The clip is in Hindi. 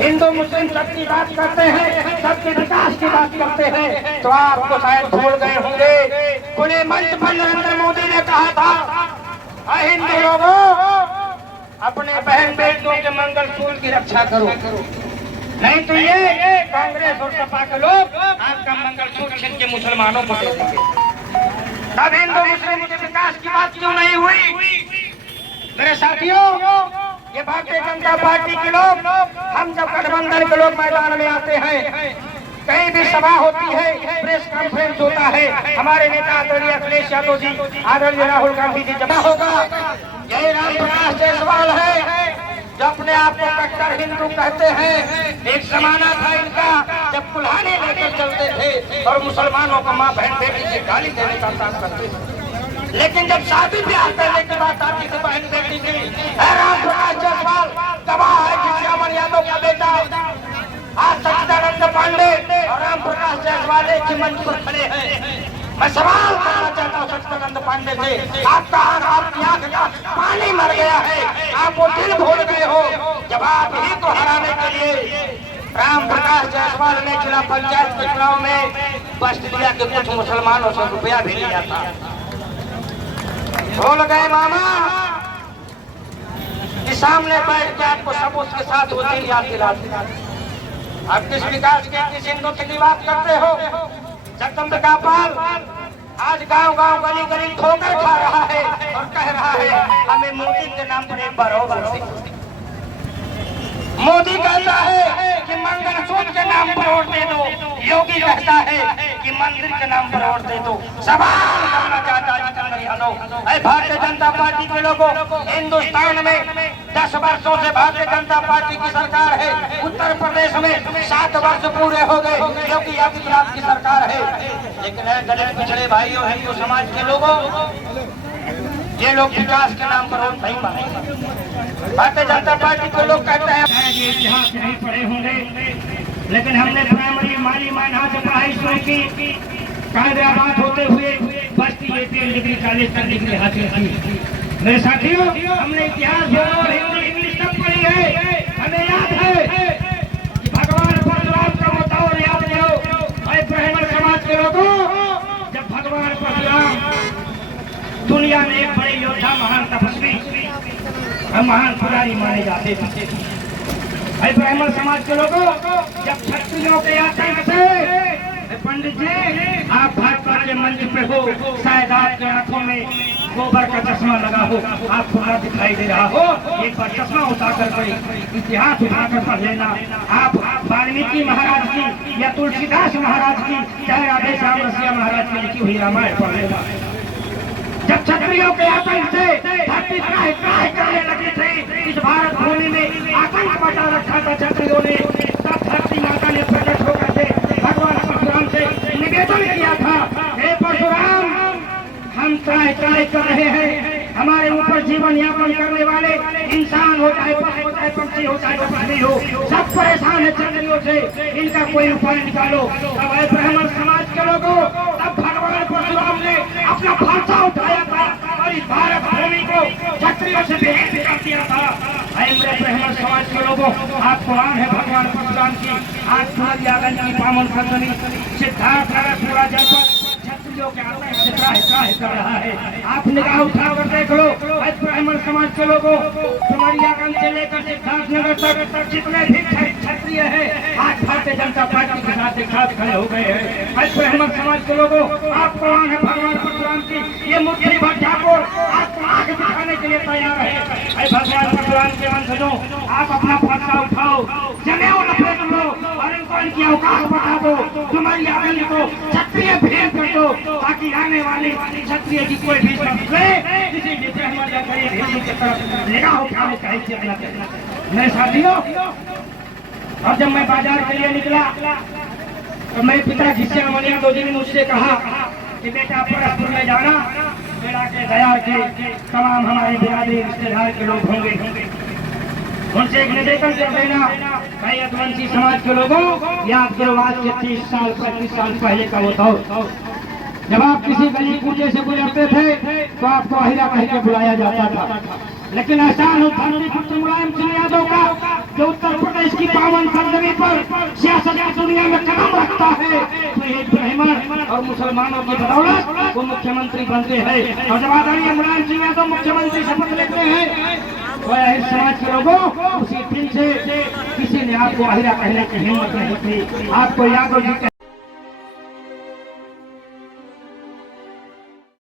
हिंदू मुस्लिम सबकी बात करते हैं, सबके विकास की बात करते हैं, तो आपको शायद भूल गए होंगे खुले मंच पर नरेंद्र मोदी ने कहा था, हिंदू लोगों अपने बहन बेटियों के मंगलसूत्र की रक्षा करो, नहीं तो ये कांग्रेस और सपा के लोग आपका मंगलसूत्र छीन के मुसलमानों को दे देंगे। तब हिंदू मुस्लिम के विकास की बात क्यों नहीं हुई? मेरे साथियों, ये भारतीय जनता पार्टी के लोग, हम जब गठबंधन के लोग मैदान में आते हैं, कहीं भी सभा होती है, प्रेस कॉन्फ्रेंस होता है, हमारे नेता आदरणीय अखिलेश यादव जी, आदरणीय राहुल गांधी जी जमा होगा, यही रामप्रकाश जायसवाल है जो अपने आप को कट्टर हिंदू कहते हैं। एक जमाना था इनका जब कुल्हाड़ी लेकर चलते थे और मुसलमानों को माँ बहन बेटी से गाली देने का काम करते थे, लेकिन जब शादी ब्याह करने की बात आती थी बहन बेटी की, रामप्रकाश जायसवाल गवाह है कि श्यामल यादव का बेटा आज सच्चिदानंद पांडे और रामप्रकाश जायसवाल एक ही मंच पर खड़े हैं। मैं सवाल करना चाहता हूँ सच्चिदानंद पांडे से, आपका आपकी आंख का पानी मर गया है, आप वो दिल भूल गए हो जब आप ही को हराने के लिए रामप्रकाश जायसवाल ने जिला पंचायत के चुनाव में ऑस्ट्रेलिया के कुछ मुसलमानों से रुपया भी लिया था। भूल गए मामा कि सामने बैठ के आपको सबूत के साथ वो दिन याद दिलाते। आप किस विकास के, किस हिंदुत्व की बात करते हो? जगदम्बिका पाल आज गांव गांव गली गली ठोकर खा रहा है और कह रहा है हमें मोदी के नाम पर एक बार और मोदी कहता है कि मंगलसूत्र के नाम पर वोट दे दो, योगी कहता है कि मंदिर के नाम पर वोट दे दो। सवाल करना चाहता है भारतीय जनता पार्टी के लोगों, हिंदुस्तान में 10 वर्षों से भारतीय जनता पार्टी की सरकार है, उत्तर प्रदेश में 7 वर्ष पूरे हो गए योगी आदित्यनाथ की सरकार है, लेकिन दलित पिछड़े भाइयों हिंदू समाज के लोगों, ये लोग विकास के नाम पर वोट नहीं मांगेंगे। भारतीय जनता पार्टी के लोग कहते हैं ये इतिहास नहीं पढ़े होंगे, लेकिन हमने प्राइमरी माली माइनहां से पढ़ाई शुरू की, कायदाबाद होते हुए बस्ती में 3 डिग्री 40 डिग्री हासिल की। मेरे साथियों, हमने इतिहास और हिंदी इंग्लिश सब पढ़ी है, हमें याद है कि भगवान परशुराम का मुद्दा और याद नहीं हो। ब्राह्मण समाज के लोगों, जब भगवान परशुराम दुनिया में एक बड़े योद्धा, महान तपस्वी, महान पुजारी माने जाते थे, ब्राह्मण समाज के लोगों, जब क्षत्रियों के आतंक से, पंडित जी आप भाजपा के मंच पे हो, शायद आपके आंखों में गोबर का चश्मा लगा हो, आपको ना दिखाई दे रहा हो, एक बार चश्मा उतार कर इतिहास उठाकर पढ़ लेना। आप वाल्मीकि महाराज की या तुलसीदास महाराज की, चाहे राधे श्याम रसिया महाराज की लिखी हुई रामायण पढ़ लेना। जब क्षत्रियों के आतंक से धरती त्राहि करने लगी थी, इस भारत भूमि में आतंक मचा रखा था क्षत्रियों ने, तब धरती माता ने प्रकट होकर के भगवान परशुराम से निवेदन किया था, हे परशुराम, हम त्राहि कर रहे हैं, हमारे ऊपर जीवन यापन करने वाले इंसान हो, चाहे पशु हो, चाहे पक्षी हो, चाहे प्राणी हो, सब परेशान है क्षत्रियों से, इनका कोई उपाय निकालो। तब ब्राह्मण समाज के लोगों, तब भगवान परशुराम ने अपना फांसा उठाया था और इस भारत भूमि को क्षत्रियों से भेद कर दिया था। मेरे ब्राह्मण समाज के लोगों, आप कुरान है भगवान परशुराम की, आज प्रयागंज की पावन खंडनी सिद्धार्थ नगर पूरा जनपद क्षत्रियों के आतंक से त्राहि कर रहा है। आप निगाह उठाकर देख लो, ब्राह्मण समाज के लोगों, डुमरियागंज से लेकर सिद्धार्थ नगर तक जितने भी क्षत्रिय है, आज भारतीय जनता पार्टी के साथ एक साथ खड़े हो गए हैं। ब्राह्मण समाज के लोगों, आप कुरान है भगवान परशुराम की, ये मुट्ठी भर ठाकुर आपको आंख दिखाने के लिए तैयार है। भगवान परशुराम के वंशजों, आप अपना फांसा उठाओ, जनेऊ लपेट लो और इनको इनकी औकात बता दो, डुमरियागंज को क्षत्रिय भेद कर दो, ताकि आने वाली क्षत्रिय की कोई भी किसी भी ब्राह्मण या गरीब हिंदू की तरफ निगाह उठाने का हैसियत न करे। मेरे साथियों, और जब मैं बाजार के लिए निकला तो मेरे पिता श्यामल यादव जी ने मुझसे कहा कि बेटा परसपुर में जाना, बेड़ा के दया के तमाम हमारे बिरादरी रिश्तेदार के लोग होंगे, उनसे एक निवेदन कर देना, भाई यदुवंशी समाज के लोगों, याद करो आज से 30 साल 35 साल पहले का वो दौर, जब आप किसी गली कूचे से गुजरते थे तो आपको अहिरा कह के बुलाया जाता था, लेकिन एहसान धरती पुत्र मुलायम सिंह यादव का, जो उत्तर प्रदेश की पावन सरजमी पर सियासत की दुनिया में कदम रखता है तो ये ब्राह्मण और मुसलमानों की बदौलत वो मुख्यमंत्री बनते हैं। और जब आदरणीय इमरान सिंह यादव मुख्यमंत्री शपथ लेते हैं तो इस समाज के लोगों उसी दिन से किसी ने आपको अहिरा कहने की हिम्मत नहीं थी। आपको यादव जी